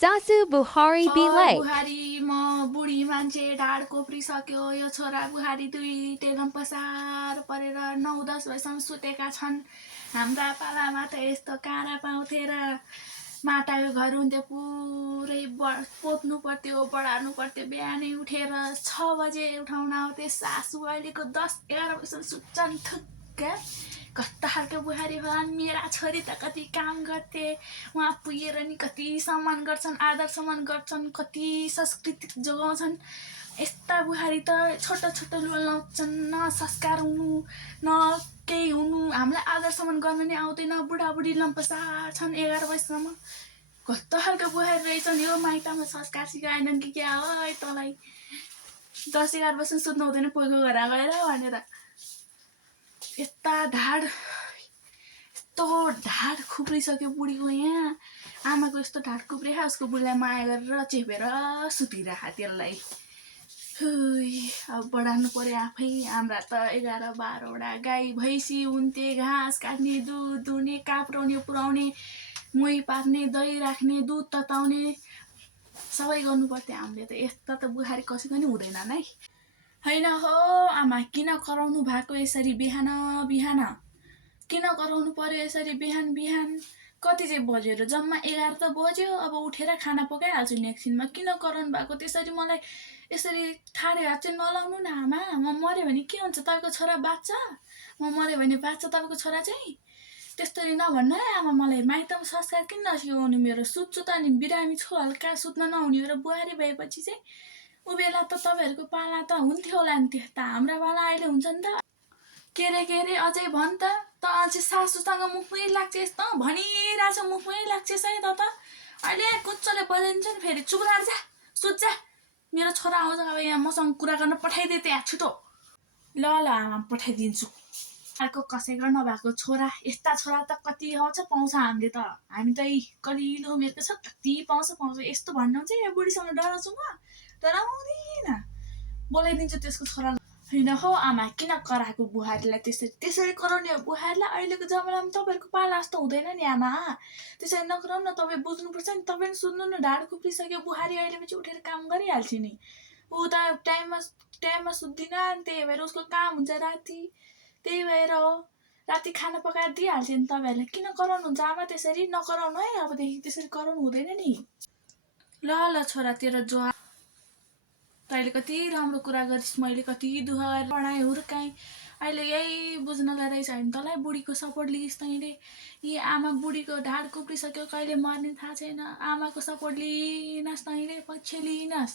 Sasu Buhari be like? बुहारी म बुढी मान्छे ढाड कोप्रिसक्यो यो छोरा बुहारी दुई पसार परेर 9-10 बजीसम्म सुतेका छन्। हाम्रा पालामा त यस्तो काँडा पाउँथे र माटाको घर हुन्थ्यो, पुरै पोत्नु पर्थ्यो, बढार्नु पर्थ्यो। बिहानै उठेर 6 बजे उठाउन आउँथे सासु। अहिलेको 10-11 बजीसम्म सुत्छन् थुक्का। कस्ता खालको बुहारी होलान्। मेरा छोरी त कति काम गर्थे, उहाँ पुगेर नि कति सम्मान गर्छन्, आदर सम्मान गर्छन्, कति संस्कृति जोगाउँछन्। यस्ता बुहारी त छोटो छोटो लुगा लाउँछन्, न संस्कार हुनु न केही हुनु। हामीलाई आदर सम्मान गर्न नि आउँदैन, बुढाबुढी लम्पसार छन् 11 बजीसम्म। कस्तो खालको बुहारी रहेछन् यो, माइतमा संस्कार सिकाएनन् कि क्या हो तँलाई। 10-11 बजीसम्म सुत्नु हुँदैन पोइको घर गएर भनेर। यस्ता ढाड खुप्रिसक्यो बुढीको। यहाँ आमाको यस्तो ढाड खुप्रे, उसको बुढीलाई माया गरेर चेपेर सुतिराख त्यसलाई। अब बढार्नु पर्यो आफै। हाम्रा त 11-12वटा गाई भैँसी हुन्थे, घाँस काट्ने, दुध दुहुने, काप्राउने पुऱ्याउने, मोही पार्ने, दही राख्ने, दुध तताउने सबै गर्नु पर्थ्यो हामीले त। यस्ता त बुहारी कसैको नि हुँदैनन् है। होइन हो आमा, किन कराउनु भएको यसरी बिहान बिहान? किन कराउनु पर्यो यसरी बिहान बिहान? कति चाहिँ बज्यो र? जम्मा 11 त बज्यो। अब उठेर खाना पकाइहाल्छु नि एकछिनमा। किन कराउनु भएको त्यसरी? मलाई यसरी ठाडे हात चाहिँ नलाउनु न आमा। म मऱ्यो भने के हुन्छ? तपाईँको छोरा बाँच्छ? म मऱ्यो भने बाँच्छ तपाईँको छोरा चाहिँ? त्यस्तरी नभन्नु है आमा। मलाई माइतमा संस्कार किन नसिकाउनु मेरो? सुत्छु त नि, बिरामी छु, हल्का सुत्न नहुने हो र बुहारी भएपछि चाहिँ। ऊ बेला त तपाईँहरूको पाला त हुन्थ्यो होला नि, त्यस्ता हाम्रा पाला अहिले हुन्छ नि त। के रे अझै भन् त अझै सासूसँग मुखमै लाग्छ यस्तो भनिरहेछ, मुखमै लाग्छस् है त। अहिले कुच्चोले बजाइदिन्छ नि फेरि। चुप लाएर जा, सुत जा। मेरो छोरा आउँछ, अब यहाँ मसँग कुरा गर्न पठाइदिए त्यहाँ छिटो। ल आमा पठाइदिन्छु। अर्को कसैको नभएको छोरा, यस्ता छोरा त कति पाउँछ हामीले त। हामी त कलिलो उमेरको छ, कति पाउँछ। यस्तो भन्नुहुन्छ या बुढीसँग डराउँछु म? डराउँदिन, बोलाइदिन्छु त्यसको छोरा। होइन हो आमा, किन कराएको बुहारीलाई त्यसरी कराउने हो बुहारीलाई? अहिलेको जमानामा तपाईँहरूको पाला जस्तो हुँदैन नि आमा। त्यसरी नगराउनु न, तपाईँ बुझ्नुपर्छ नि। तपाईँ सुन्नु न, ढाड खुप्रिसक्यो बुहारी अहिले पछि उठेर काम गरिहाल्छ नि। ऊ त टाइममा सुत्दिन, त्यही भएर उसको काम हुन्छ राति। त्यही भएर हो, राति खाना पकाएर दिइहाल्छ नि तपाईँहरूलाई। किन कराउनुहुन्छ आमा त्यसरी? नकराउनु है, अबदेखि त्यसरी कराउनु हुँदैन नि। ल छोरा, तेरो जो तैँले कति राम्रो कुरा गरिस्, मैले कति दुःख गरेर पढाएँ हुर्काएँ। अहिले यही बुझ्नलाई रहेछ भने तँलाई बुढीको सपोर्ट लिइस् तैँले। यी आमा बुढीको ढाड कुप्रिसक्यो, कहिले मर्ने थाहा छैन। आमाको सपोर्ट लिइनस् तैँले, पक्ष लिइनस्,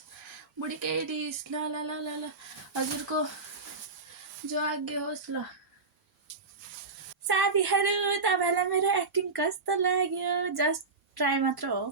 बुढीकै लिइस्। ल हजुरको जो आज्ञा होस्। ल साथीहरू, तपाईँलाई मेरो एक्टिङ कस्तो लाग्यो? जस्ट ट्राई मात्र हो।